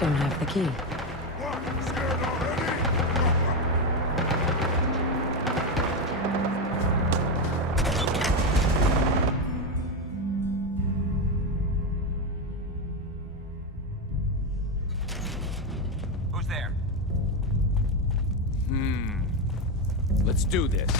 Don't have the key. What? Scared already? Who's there? Let's do this.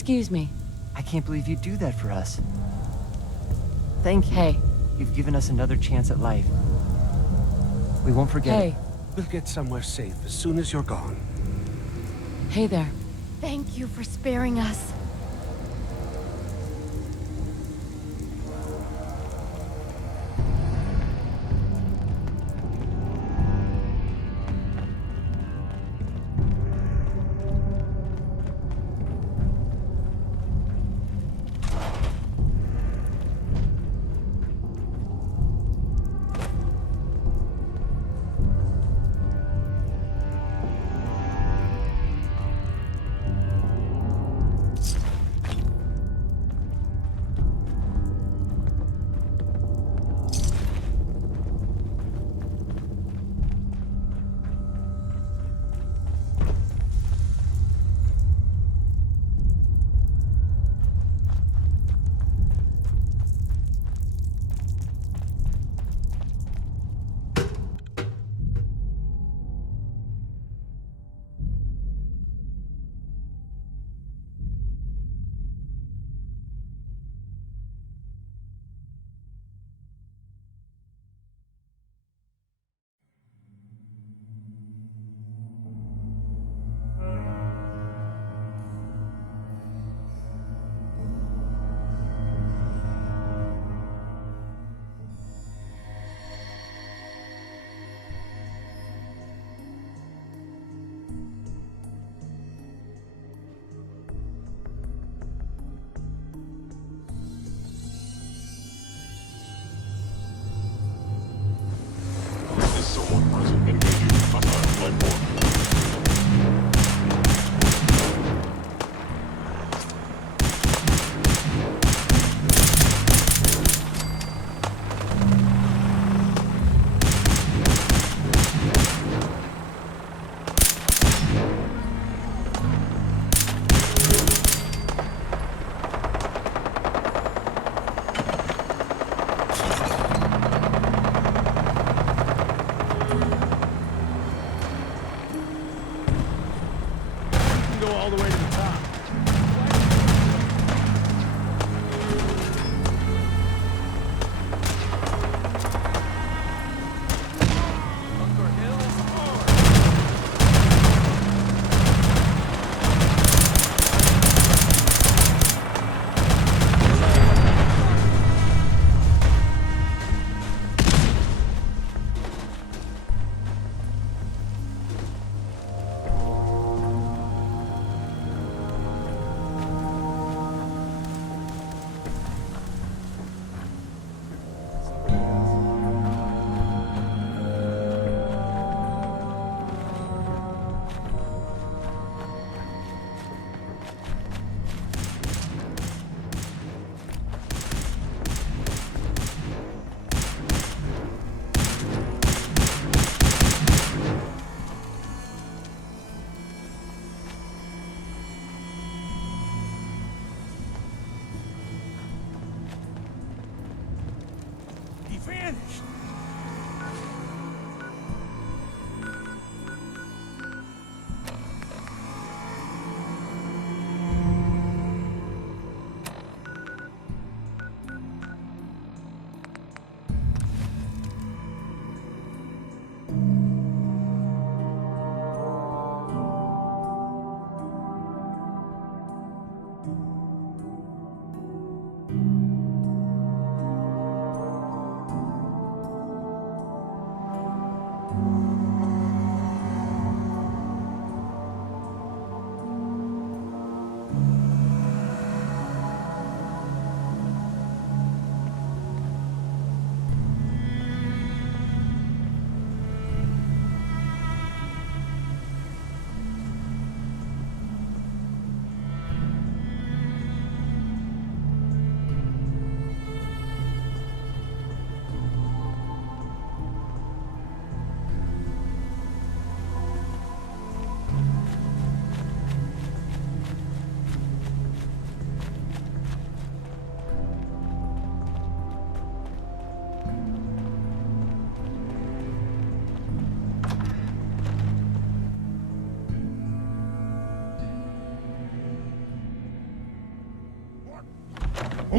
Excuse me. I can't believe you'd do that for us. Thank you. Hey. You've given us another chance at life. We won't forget Hey. it. We'll get somewhere safe as soon as you're gone. Hey there. Thank you for sparing us.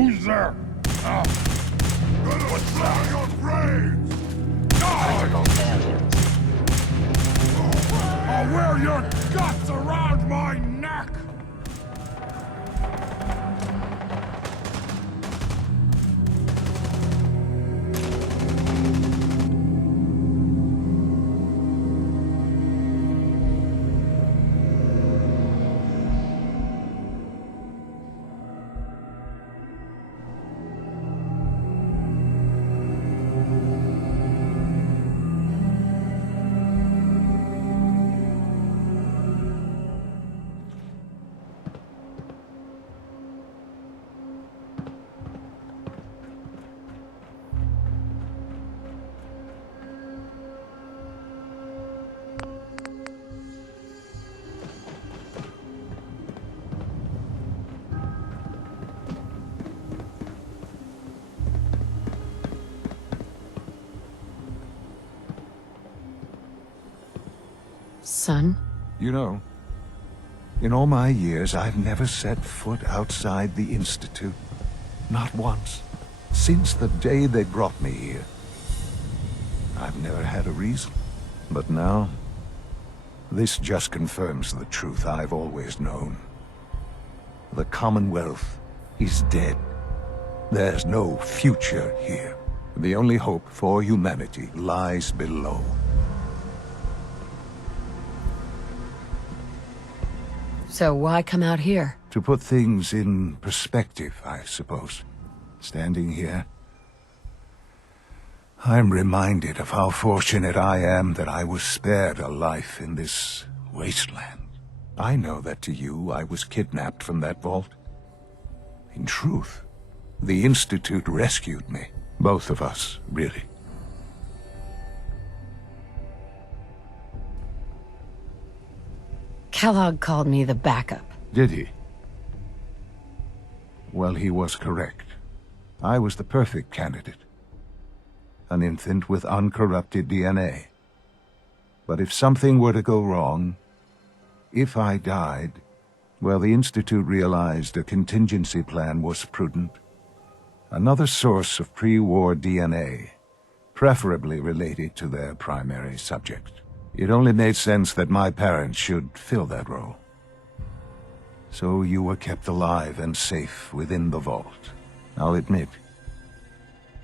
Who's there? Gonna sell your brains! I'll wear your guts around my neck! Son? You know, in all my years, I've never set foot outside the Institute. Not once. Since the day they brought me here. I've never had a reason. But now, this just confirms the truth I've always known. The Commonwealth is dead. There's no future here. The only hope for humanity lies below. So why come out here? To put things in perspective, I suppose. Standing here, I'm reminded of how fortunate I am that I was spared a life in this wasteland. I know that to you, I was kidnapped from that vault. In truth, the Institute rescued me. Both of us, really. Kellogg called me the backup. Did he? Well, he was correct. I was the perfect candidate. An infant with uncorrupted DNA. But if something were to go wrong, if I died, well, the Institute realized a contingency plan was prudent. Another source of pre-war DNA, preferably related to their primary subject. It only made sense that my parents should fill that role. So you were kept alive and safe within the vault. I'll admit,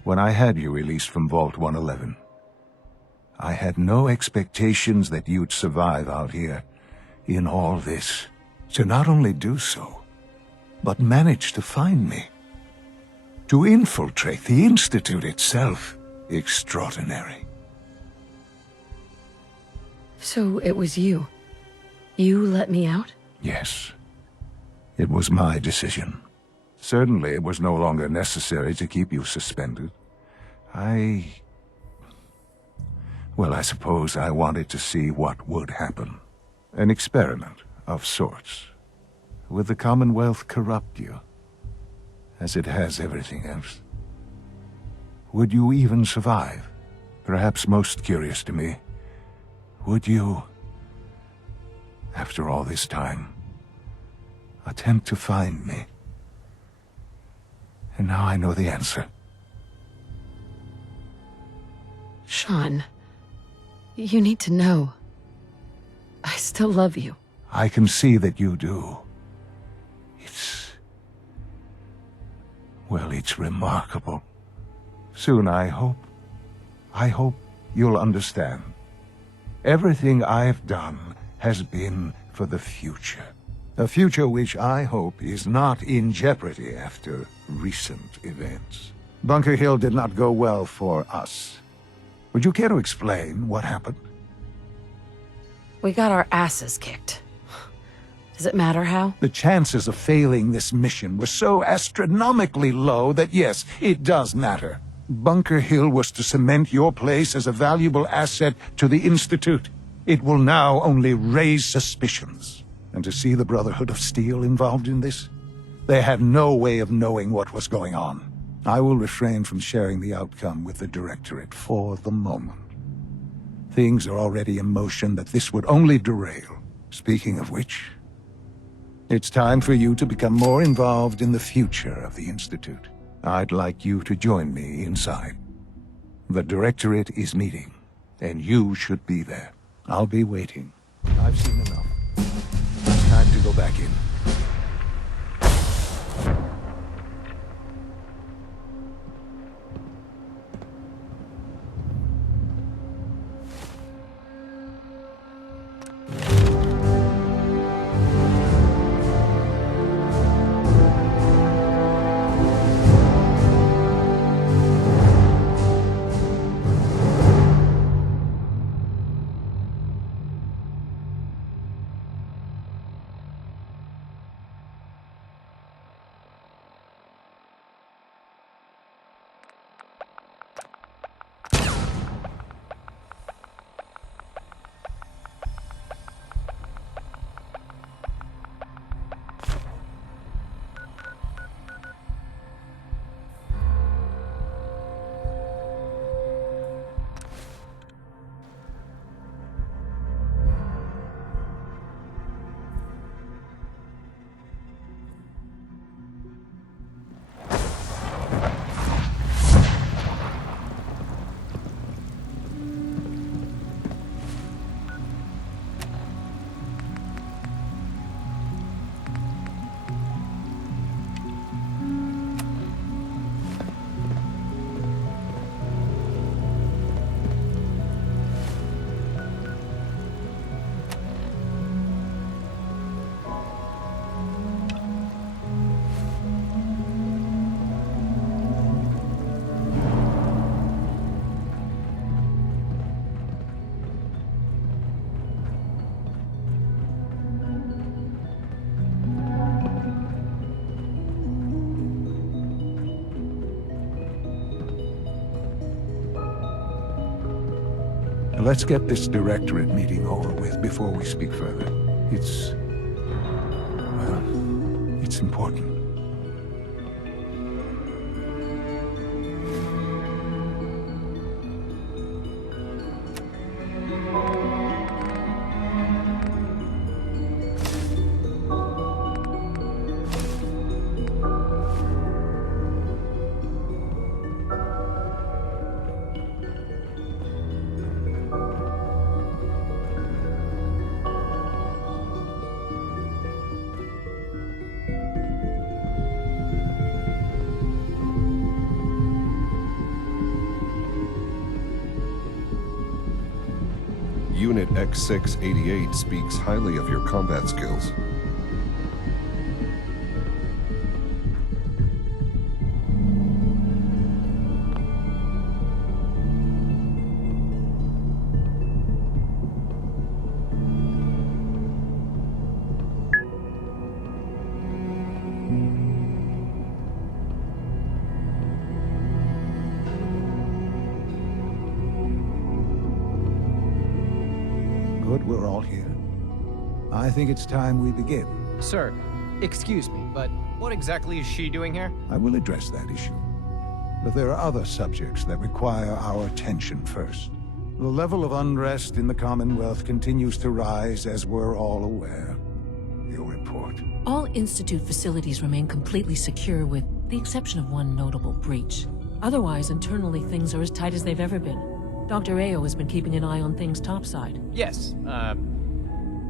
when I had you released from Vault 111, I had no expectations that you'd survive out here in all this. To not only do so, but manage to find me. To infiltrate the Institute itself. Extraordinary. So it was you. You let me out? Yes. It was my decision. Certainly it was no longer necessary to keep you suspended. Well, I suppose I wanted to see what would happen. An experiment of sorts. Would the Commonwealth corrupt you? As it has everything else? Would you even survive? Perhaps most curious to me, would you, after all this time, attempt to find me? And now I know the answer. Sean, you need to know. I still love you. I can see that you do. Well, it's remarkable. Soon, I hope you'll understand. Everything I've done has been for the future. A future which I hope is not in jeopardy after recent events. Bunker Hill did not go well for us. Would you care to explain what happened? We got our asses kicked. Does it matter how? The chances of failing this mission were so astronomically low that yes, it does matter. Bunker Hill was to cement your place as a valuable asset to the Institute. It will now only raise suspicions. And to see the Brotherhood of Steel involved in this? They had no way of knowing what was going on. I will refrain from sharing the outcome with the Directorate for the moment. Things are already in motion that this would only derail. Speaking of which, It's time for you to become more involved in the future of the Institute. I'd like you to join me inside. The Directorate is meeting, and you should be there. I'll be waiting. I've seen enough. It's time to go back in. Let's get this Directorate meeting over with before we speak further. It's important. Unit X688 speaks highly of your combat skills. Good, we're all here. I think it's time we begin. Sir, excuse me, but what exactly is she doing here? I will address that issue. But there are other subjects that require our attention first. The level of unrest in the Commonwealth continues to rise, as we're all aware. Your report. All Institute facilities remain completely secure with the exception of one notable breach. Otherwise, internally things are as tight as they've ever been. Dr. Ao has been keeping an eye on things topside. Yes,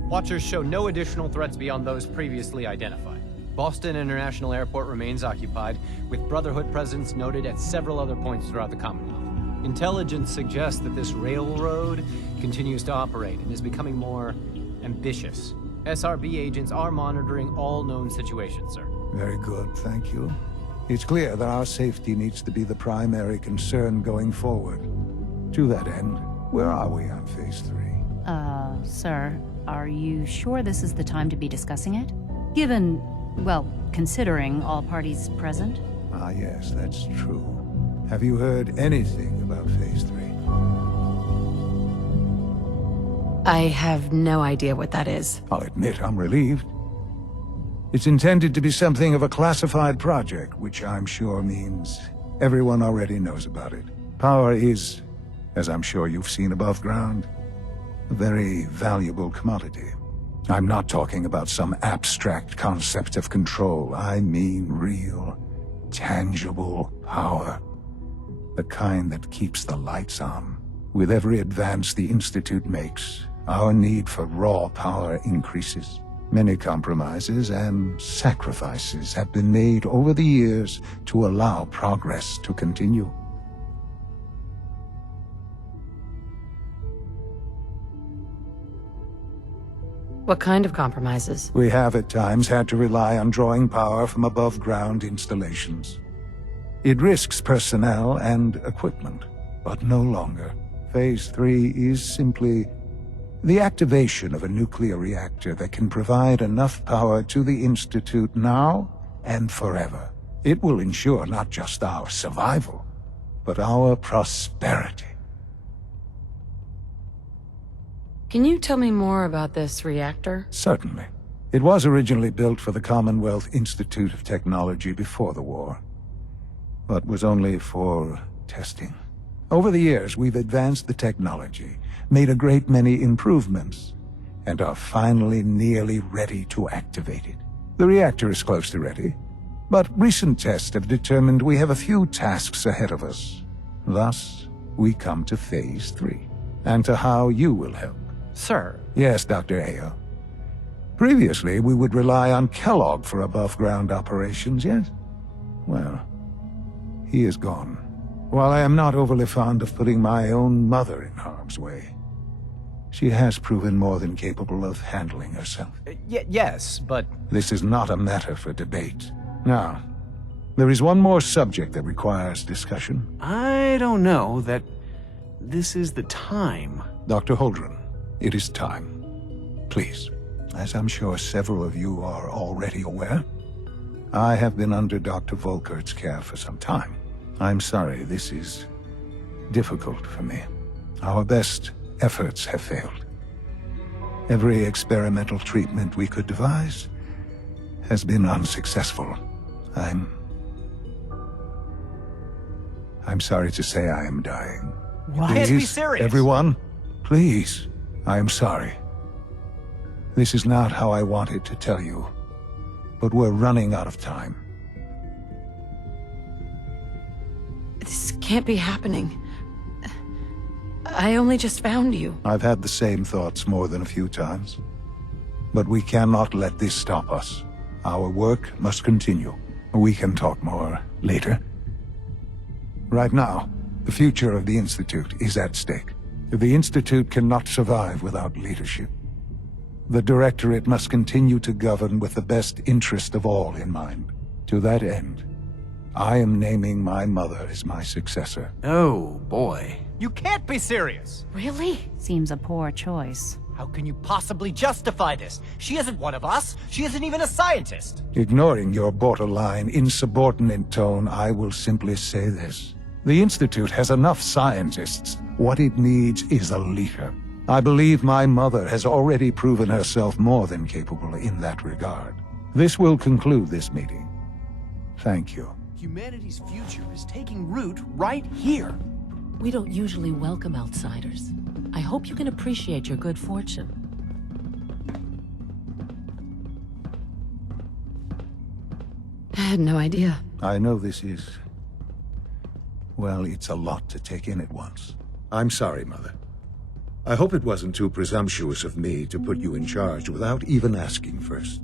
Watchers show no additional threats beyond those previously identified. Boston International Airport remains occupied, with Brotherhood presence noted at several other points throughout the Commonwealth. Intelligence suggests that this railroad continues to operate and is becoming more ambitious. SRB agents are monitoring all known situations, sir. Very good, thank you. It's clear that our safety needs to be the primary concern going forward. To that end, where are we on Phase 3? Sir, are you sure this is the time to be discussing it? Given, well, considering all parties present? Ah, yes, that's true. Have you heard anything about Phase 3? I have no idea what that is. I'll admit I'm relieved. It's intended to be something of a classified project, which I'm sure means everyone already knows about it. Power is, as I'm sure you've seen above ground, a very valuable commodity. I'm not talking about some abstract concept of control. I mean real, tangible power. The kind that keeps the lights on. With every advance the Institute makes, our need for raw power increases. Many compromises and sacrifices have been made over the years to allow progress to continue. What kind of compromises? We have at times had to rely on drawing power from above-ground installations. It risks personnel and equipment, but no longer. Phase 3 is simply the activation of a nuclear reactor that can provide enough power to the Institute now and forever. It will ensure not just our survival, but our prosperity. Can you tell me more about this reactor? Certainly. It was originally built for the Commonwealth Institute of Technology before the war, but was only for testing. Over the years, we've advanced the technology, made a great many improvements, and are finally nearly ready to activate it. The reactor is close to ready, but recent tests have determined we have a few tasks ahead of us. Thus, we come to Phase 3, and to how you will help. Sir. Yes, Dr. Ayo. Previously, we would rely on Kellogg for above-ground operations, yes? Well, he is gone. While I am not overly fond of putting my own mother in harm's way, she has proven more than capable of handling herself. Yes, but... This is not a matter for debate. Now, there is one more subject that requires discussion. I don't know that this is the time. Dr. Holdren, it is time. Please, as I'm sure several of you are already aware, I have been under Dr. Volkert's care for some time. I'm sorry, this is difficult for me. Our best efforts have failed. Every experimental treatment we could devise has been unsuccessful. I'm sorry to say I am dying. What? Can't be Please, serious. everyone, please, I am sorry. This is not how I wanted to tell you, but we're running out of time. This can't be happening. I only just found you. I've had the same thoughts more than a few times. But we cannot let this stop us. Our work must continue. We can talk more later. Right now, the future of the Institute is at stake. The Institute cannot survive without leadership. The Directorate must continue to govern with the best interest of all in mind. To that end, I am naming my mother as my successor. Oh, boy. You can't be serious! Really? Seems a poor choice. How can you possibly justify this? She isn't one of us. She isn't even a scientist. Ignoring your borderline, insubordinate tone, I will simply say this. The Institute has enough scientists. What it needs is a leader. I believe my mother has already proven herself more than capable in that regard. This will conclude this meeting. Thank you. Humanity's future is taking root right here. We don't usually welcome outsiders. I hope you can appreciate your good fortune. I had no idea. I know this is... well, it's a lot to take in at once. I'm sorry, Mother. I hope it wasn't too presumptuous of me to put you in charge without even asking first.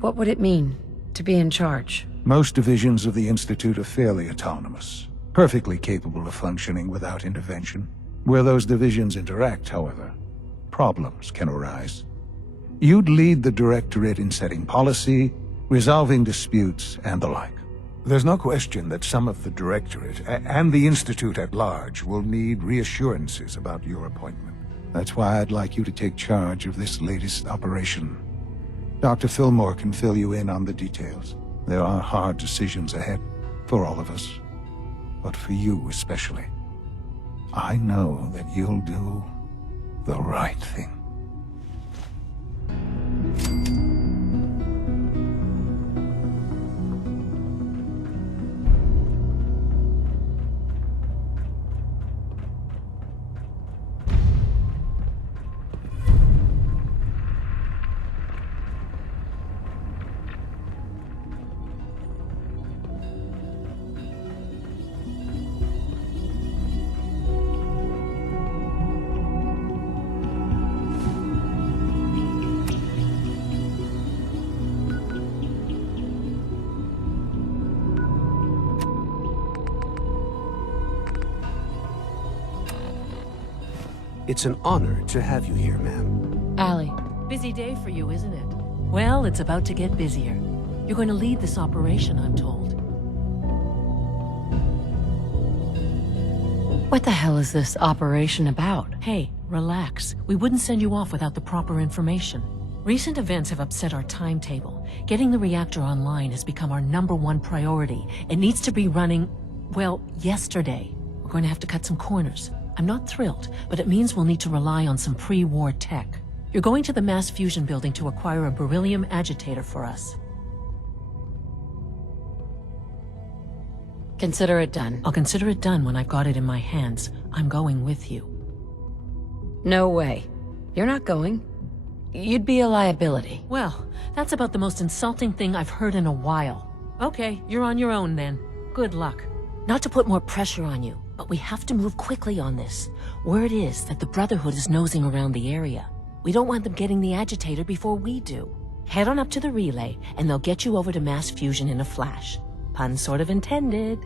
What would it mean to be in charge? Most divisions of the Institute are fairly autonomous, perfectly capable of functioning without intervention. Where those divisions interact, however, problems can arise. You'd lead the Directorate in setting policy, resolving disputes, and the like. There's no question that some of the Directorate, and the Institute at large, will need reassurances about your appointment. That's why I'd like you to take charge of this latest operation. Dr. Fillmore can fill you in on the details. There are hard decisions ahead, for all of us, but for you especially. I know that you'll do the right thing. It's an honor to have you here, ma'am. Allie. Busy day for you, isn't it? Well, it's about to get busier. You're going to lead this operation, I'm told. What the hell is this operation about? Hey, relax. We wouldn't send you off without the proper information. Recent events have upset our timetable. Getting the reactor online has become our #1 priority. It needs to be running, well, yesterday. We're going to have to cut some corners. I'm not thrilled, but it means we'll need to rely on some pre-war tech. You're going to the mass fusion building to acquire a beryllium agitator for us. Consider it done. I'll consider it done when I've got it in my hands. I'm going with you. No way. You're not going. You'd be a liability. Well, that's about the most insulting thing I've heard in a while. Okay, you're on your own then. Good luck. Not to put more pressure on you, but we have to move quickly on this. Word is that the Brotherhood is nosing around the area. We don't want them getting the agitator before we do. Head on up to the relay, and they'll get you over to mass fusion in a flash. Pun sort of intended.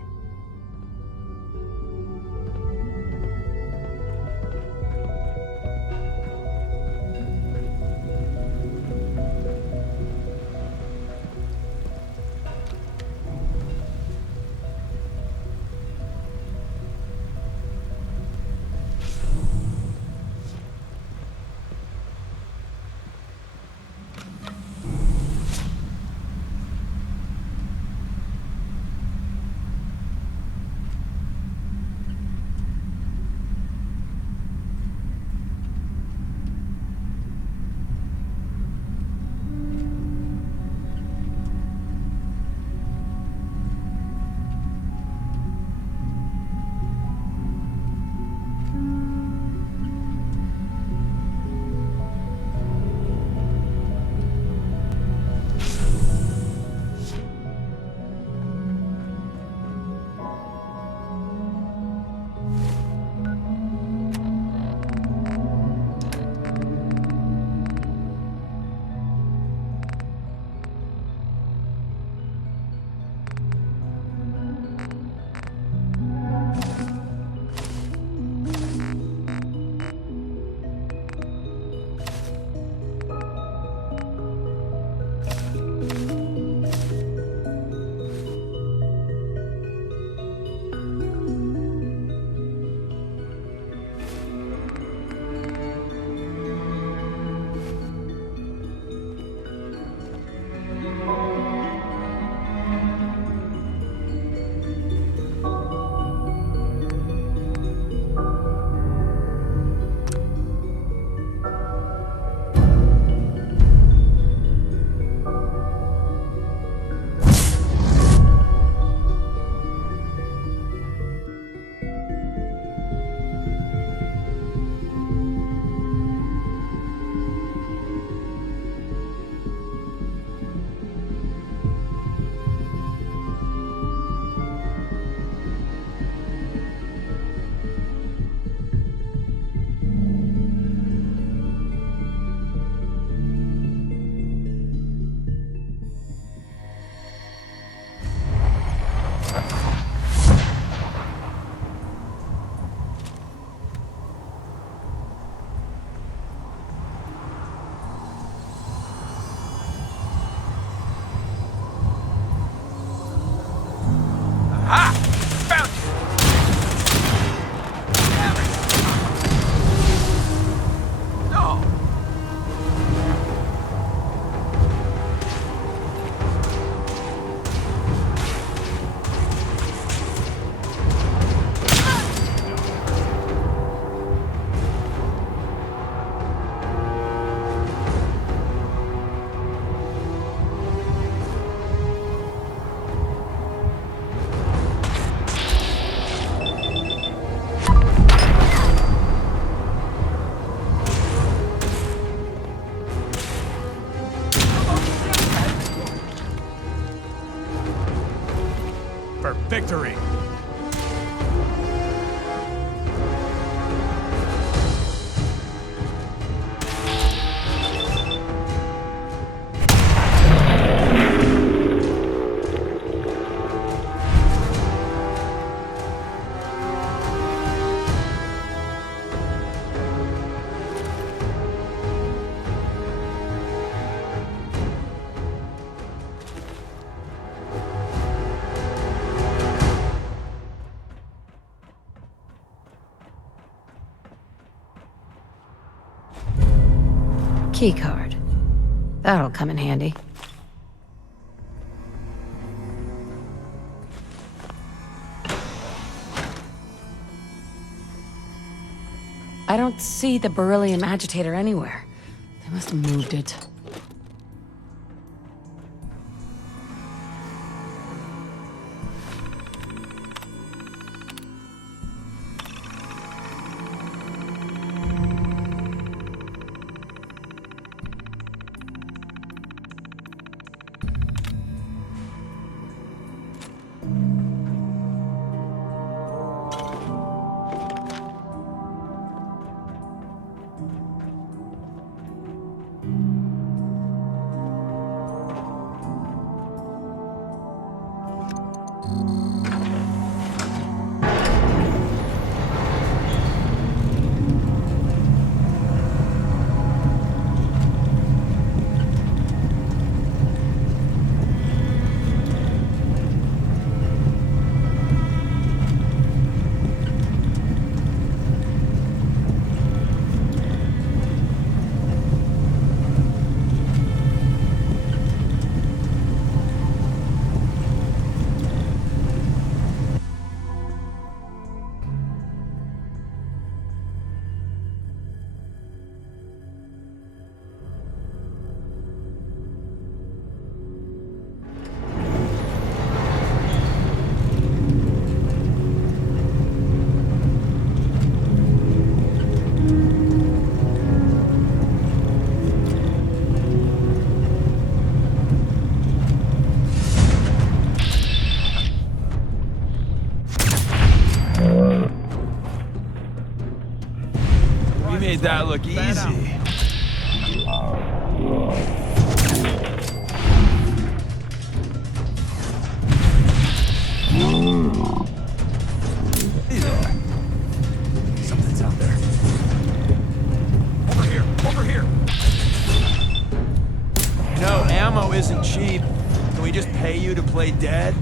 Keycard. That'll come in handy. I don't see the beryllium agitator anywhere. They must have moved it. Made that look easy. Hey there. Something's out there. Over here! Over here! You know, ammo isn't cheap. Can we just pay you to play dead?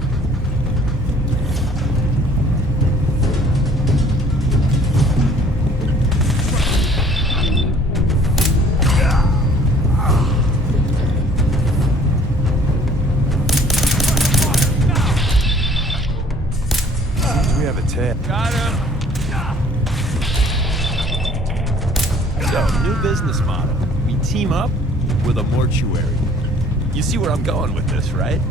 Got him! So, new business model. We team up with a mortuary. You see where I'm going with this, right?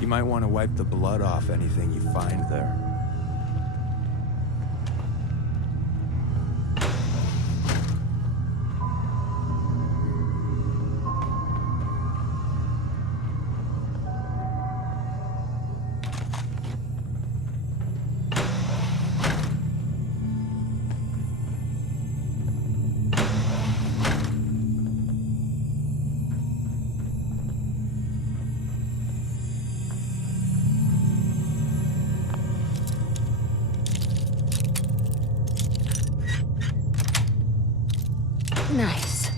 You might want to wipe the blood off anything you find there. Nice.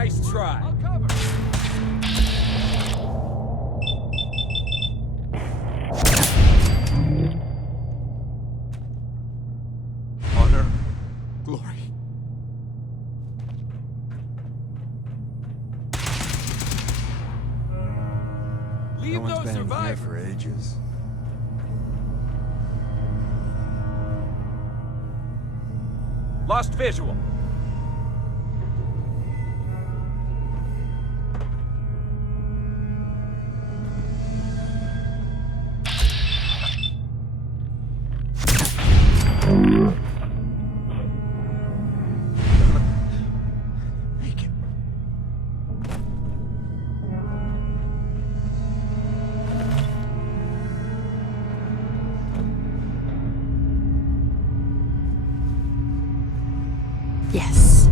Nice try. I'll cover. Honor, glory. Leave those survivors for ages. Lost visual. Yes.